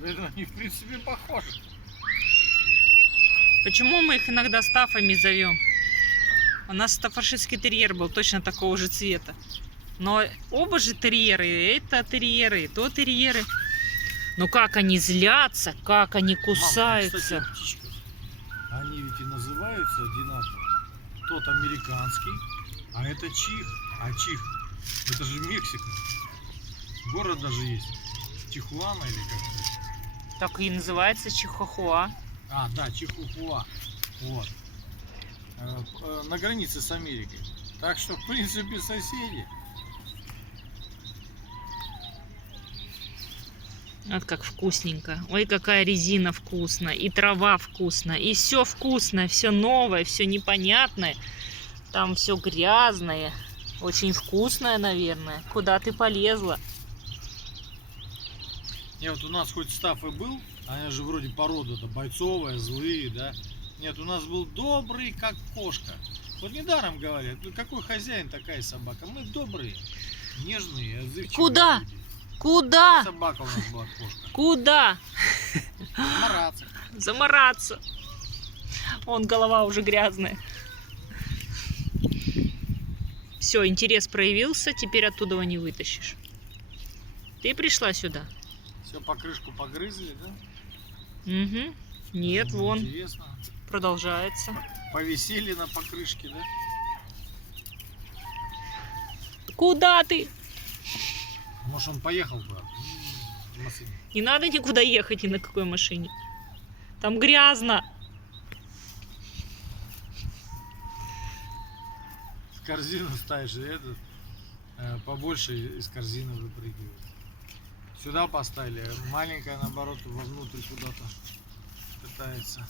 Поэтому они в принципе похожи. Почему мы их иногда стафами зовем? У нас стаффордширский терьер был точно такого же цвета. Но оба же терьеры, это терьеры, и то терьеры. Ну как они злятся, как они Мам, кусаются. кстати, о птичках. Они ведь и называются одинаково. Тот американский, а это чих. А чих, это же Мексика. Город даже есть. Чихуана или как-то. Так и называется чихуахуа. А, да, Чихуахуа. Вот. На границе с Америкой. Так что, в принципе, соседи. Вот как вкусненько. Ой, какая резина вкусная. И трава вкусная. И все вкусное, все новое, все непонятное. Там все грязное. Очень вкусное, наверное. Куда ты полезла? Не, вот у нас хоть стаф и был, они же вроде порода-то бойцовая, злые, да. Нет, у нас был добрый, как кошка. Вот недаром говорят, ну какой хозяин, такая собака. Мы добрые, нежные, отзывчивые. Куда? люди. Куда? Собака у нас была кошка. Куда? Мараться. Замараться. Вон голова уже грязная. Все, интерес проявился, теперь оттуда его не вытащишь. Ты пришла сюда? Все, покрышку погрызли, да? Угу. Нет, Ну, вон, интересно. продолжается. Повисели на покрышке, да? Куда ты? Может, он поехал бы в машине. Не надо никуда ехать ни на какой машине. Там грязно. В корзину ставишь, и этот побольше из корзины выпрыгивает. Сюда поставили, маленькая наоборот вовнутрь куда-то пытается.